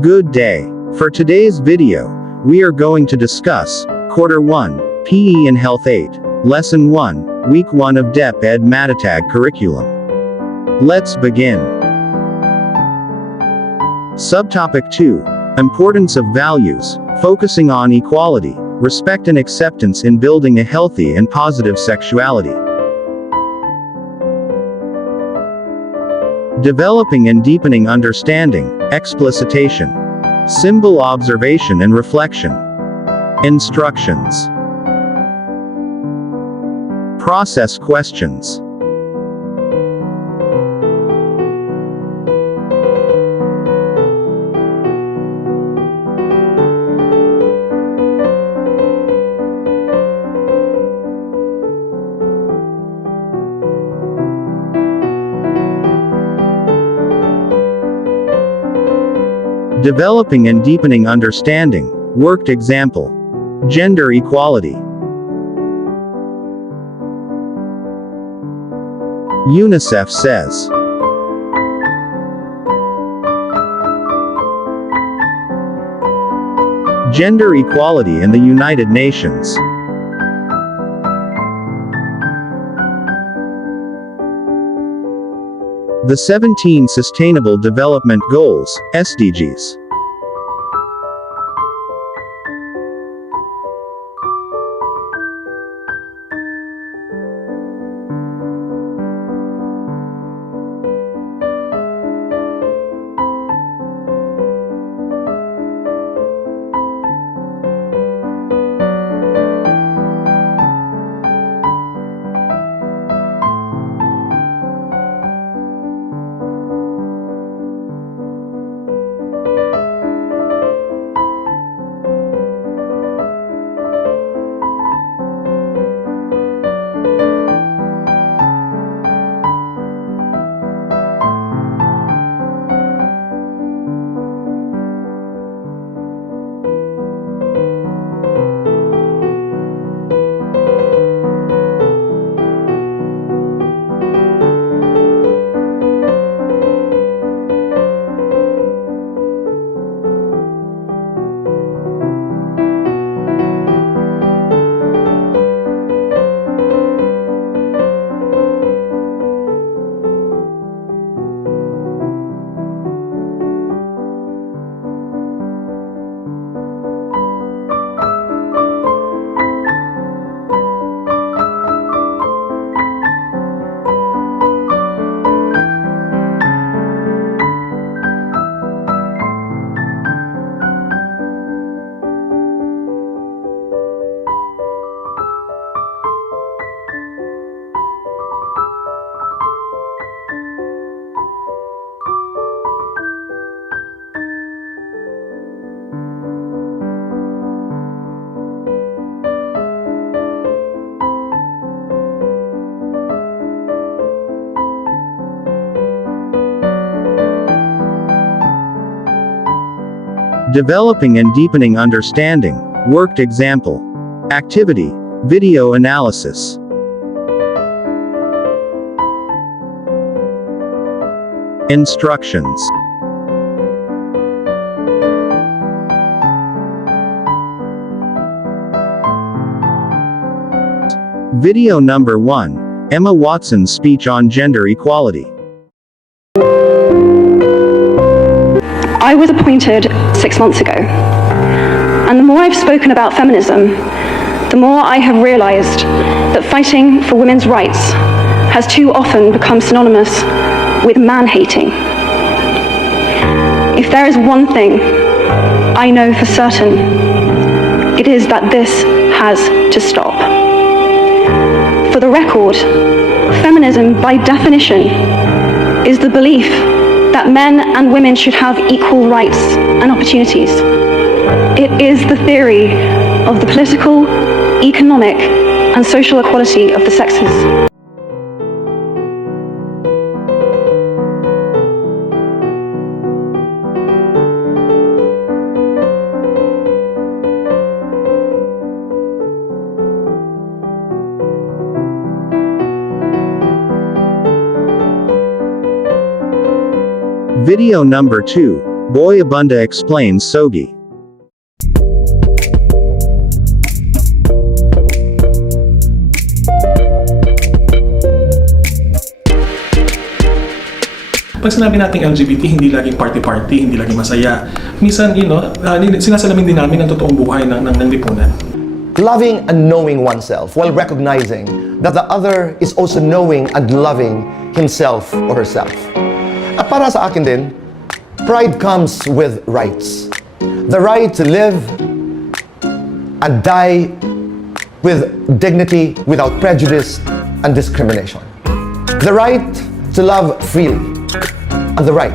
Good day. For today's video, we are going to discuss Quarter 1, PE and Health 8, Lesson 1, Week 1 of Deped Matatag curriculum. Let's begin. Subtopic 2, Importance of Values, focusing on equality, respect and acceptance in building a healthy and positive sexuality. Developing and deepening understanding, explicitation, symbol observation and reflection. Instructions. Process questions. Developing and deepening understanding, worked example. Gender equality. UNICEF says. Gender equality in the United Nations. The 17 Sustainable Development Goals, SDGs. Developing and deepening understanding, worked example. Activity, video analysis. Instructions. Video number 1, Emma Watson's speech on gender equality. I was appointed 6 months ago, and the more I've spoken about feminism, the more I have realized that fighting for women's rights has too often become synonymous with man-hating. If there is one thing I know for certain, it is that this has to stop. For the record, feminism by definition is the belief that men and women should have equal rights and opportunities. It is the theory of the political, economic, and social equality of the sexes. Video number 2, Boy Abunda explains Sogi. Pag sinabi nating LGBT, hindi laging party-party, hindi laging masaya. Minsan, sinasalamin din namin ang totoong buhay ng lipunan. Loving and knowing oneself while recognizing that the other is also knowing and loving himself or herself. At para sa akin din, pride comes with rights. The right to live and die with dignity without prejudice and discrimination. The right to love freely and the right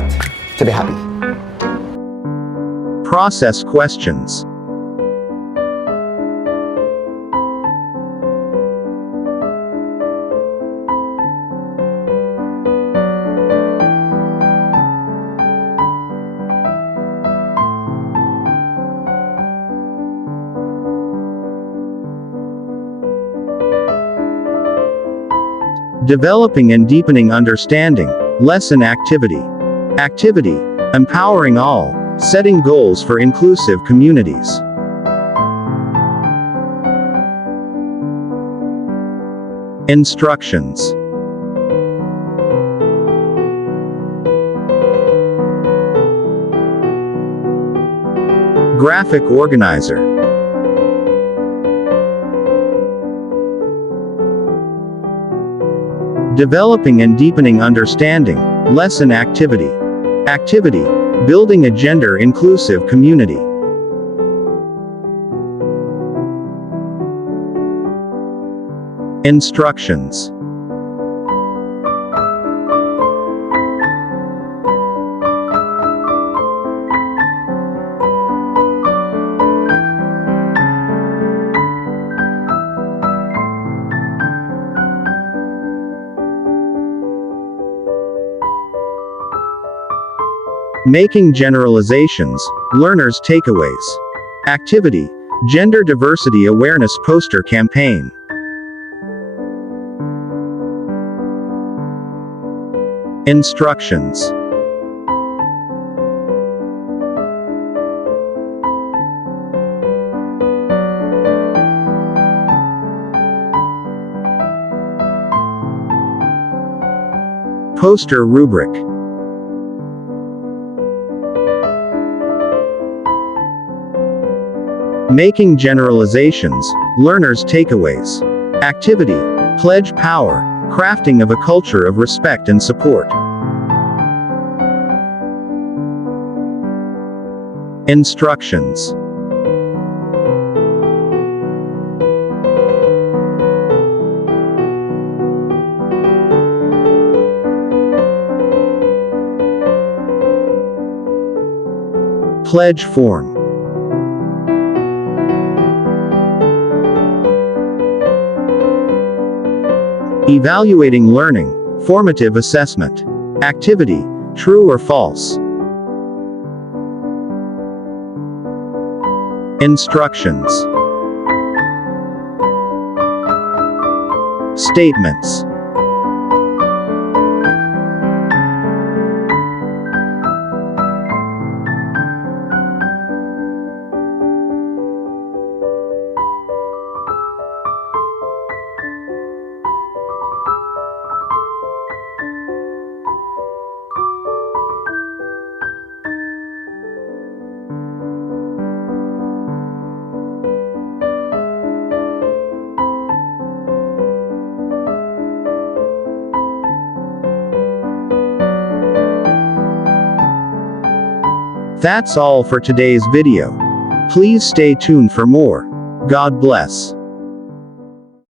to be happy. Process questions. Developing and deepening understanding. Lesson activity. Activity. Empowering all. Setting goals for inclusive communities. Instructions. Graphic organizer. Developing and deepening understanding. Lesson activity. Activity. Building a gender-inclusive community. Instructions. Making generalizations. Learners' takeaways. Activity. Gender diversity awareness poster campaign. Instructions. Poster rubric. Making generalizations. Learners' takeaways. Activity. Pledge power. Crafting of a culture of respect and support. Instructions. Pledge form. Evaluating learning. Formative assessment. Activity. True or false. Instructions. Statements. That's all for today's video. Please stay tuned for more. God bless.